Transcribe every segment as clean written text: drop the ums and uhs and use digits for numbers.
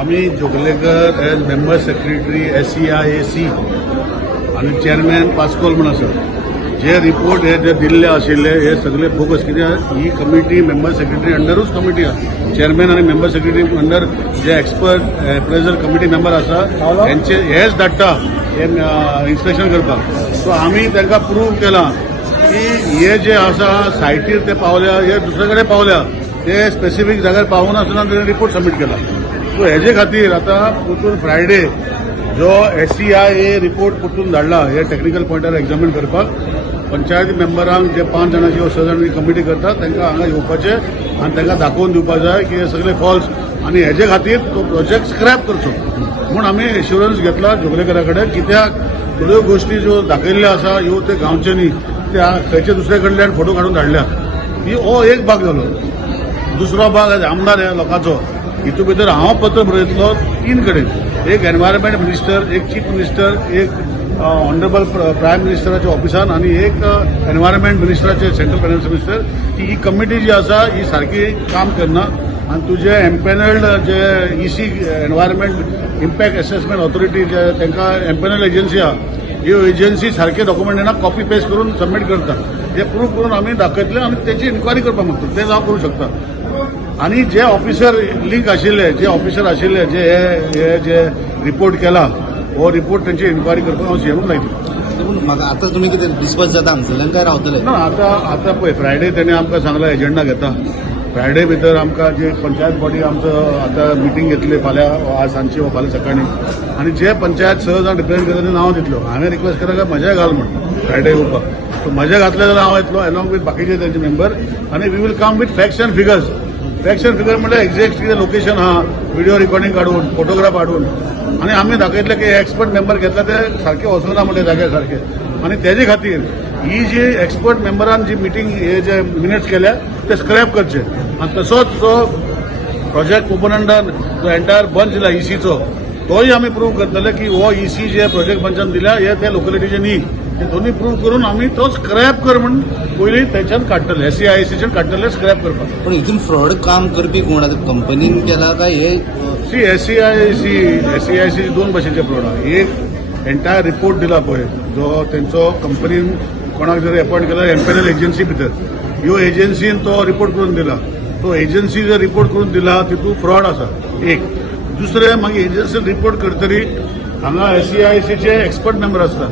आम्ही Joglekar as member secretary SEIAC आणि chairman पास्कोल म्हणून आसा जे रिपोर्ट हे जे दिल्ले आशिल्ले हे सगळे बोगस कित्याक ही कमिटी मेंबर सेक्रेटरी अंडरूच कमिटी आसा चेअरमॅन आणि मेंबर सेक्रेटरी अंडर जे एक्सपर्ट अप्रेजल कमिटी मेंबर आसा त्यांचे हेच धाडटा हे इन्स्पेक्शन करपाक सो आम्ही तांकां प्रूव्ह केला की हे जे आसा सायटीर ते पावल्या हे दुसरे कडेन पावल्या ते स्पेसिफीक जाग्यार पावून आसतना ताणें रिपोर्ट सबमीट केला सो हेजे खातीर आतां परतून फ्रायडे जो SEIA रिपोर्ट परतून धाडला हे टेक्निकल पॉयंटार एक्झामीन करपाक पंचायती मेंबरांक जे 5 जाणांची वा 6 जाणांची कमिटी करता तांकां हांगा येवपाचें आनी तांकां दाखोवन दिवपाक जाय की हे सगळे फॉल्स आनी हेजे खातीर तो प्रोजेक्ट स्क्रॅप करचो म्हूण आमी एश्युरन्स घेतला जोगलेकरा कडेन कित्याक थोड्यो गोश्टी ज्यो दाखयल्ल्यो आसा ह्यो ते गांवचे न्ही त्या खंयचे दुसरे कडल्यान फोटो काडून धाडल्या ही हो एक भाग जालो दुसरो भाग आमदार ह्या लोकांचो हितून भितर हांव पत्र बरयतलो 3 कडेन एक एनवायरमेंट मिनिस्टर एक चीफ मिनिस्टर एक ऑनरेबल प्रायम मिनिस्टराच्या ऑफिसान आणि एक एनवायरमेंट मिनिस्टराचे सेंट्रल फायनान्स मिनिस्टर की ही कमिटी जी आसा ही सारकी काम करना आणि तुझे एम्पॅनल्ड जे EC environment impact assessment authority जे तांकां एम्पॅनल एजन्सी आहा ह्यो एजन्सी सारखे डॉक्युमेंटांना कॉपी पेस्ट करून सबमीट करता ते प्रूव्ह करून आम्ही दाखयतले आणि त्याची इन्क्वायरी करपाक मागता ते हांव करूं शकता आणि जे ऑफिसर लिंक आशिल्ले जे ऑफिसर आशिल्ले जे हे जे रिपोर्ट केला हो रिपोर्ट त्यांची इन्क्वायरी करपाक हांव CMक लायतलो म्हाका आतां तुमी कितें डिस्पच जाता हांगसरल्यान काय रावतले ना आता पळय फ्रायडे तेणे आमकां सांगला एजेंडा घेता फ्रायडे भितर आमकां जे पंचायत बॉडी आमचो आतां मिटींग घेतली फाल्यां आज सांजची वा फाल्यां सकाळी आणि जे पंचायत 6 जाण रिप्रेझेंट करता ते नांव दितलो हांवें रिक्वेस्ट केला काय म्हज्या घाल म्हणून फ्रायडे येवपाक सो म्हज्या घातले जाल्यार हांव येतलो अलॉंग वीथ बाकीचे तेंचे मेंबर आणि we will come with facts and figures facts and figure म्हणजे एक्झॅक्ट कितें लोकेशन आहा व्हिडिओ रिकॉर्डिंग काडून फोटोग्राफ काडून आणि आम्ही दाखयतले की एक्सपर्ट मेंबर घेतला ते सारखे वचना म्हणजे जाग्यार सारखे आणि तेजे खातीर ही जी एक्सपर्ट मेंबरान जी मिटींग हे जे मिनिट्स केल्या ते स्क्रॅप करचे आणि तसोच जो प्रोजेक्ट ओपनंडान जो एंटायर बंच दिला ECचो तोय आम्ही प्रूव्ह करतले की हो EC जे प्रोजेक्ट बंचान दिल्या हे त्या लोकेलिटीचे न्ही हे दोन्ही प्रूव्ह करून आम्ही तो स्क्रॅप कर म्हणून पयलीं त्याच्यान काडटले SEIACच्यान काडटले स्क्रॅप करपाक पण हितून फ्रॉड काम करपी कोण आतां कंपनीन केला काय हे SEIAC 2 भाशेचे फ्रॉड आहा एक एंटायर रिपोर्ट दिला पळय जो तेंचो कंपनीन कोणाक जरी अपॉइंट केला एम्पॅनल एजन्सी भितर ह्यो एजन्सीन तो रिपोर्ट करून दिला तो एजन्सी जर रिपोर्ट करून दिला तितून फ्रॉड आसा एक दुसरे मागीर एजन्सीन रिपोर्ट करतरी हांगा SEIACचे एक्सपर्ट मेंबर आसता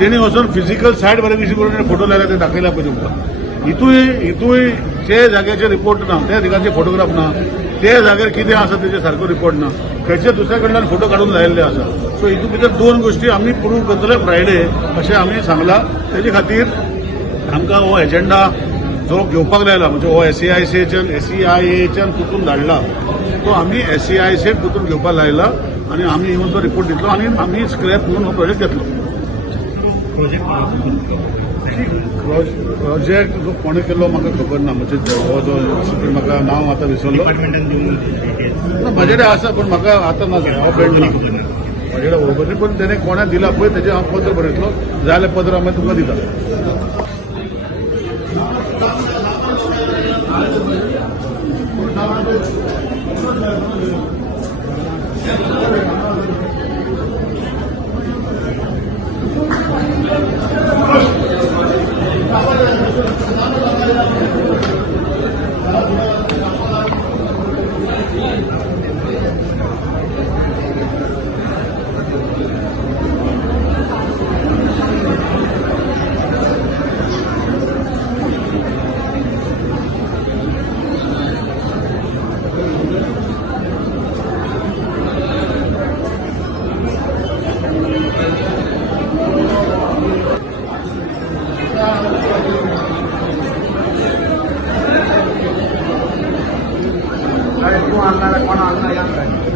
तेणी वचून फिजिकल सायट बरे कशी करून फोटो लायला ते दाखयला पळय तुमकां हितूय जे जाग्याचे रिपोर्ट ना त्या ठिकाणचे फोटोग्राफ ना ते जाग्यार कितें आसा तेजे सारको रिपोर्ट ना खंयचे दुसऱ्या कडल्यान फोटो काडून लायिल्ले आसा सो हितून भितर 2 गोश्टी आमी प्रूव्ह करतले फ्रायडे अशें आमी सांगला तेजे खातीर आमकां हो एजेंडा जो घेवपाक लायला म्हणजे हो SEIAच्यान कुतून धाडला तो आमी SEIACक कुतून घेवपाक लायला आनी आमी येवन तो रिपोर्ट दितलो आनी आमी स्क्रॅप म्हणून हो प्रोजेक्ट घेतलो प्रोजेक्ट जो कोणे केलो म्हाका खबर ना म्हणजे हो जो म्हाका नांव आतां विसरलो म्हाजे कडेन आसा पण म्हाका आतां ना हांव फ्रेंड ना म्हाजे कडेन खबर पण तेणे कोणा दिला पळय तेजें हांव पत्र बरयतलो जाल्यार पत्र हांव तुमकां दिता कोण आणणार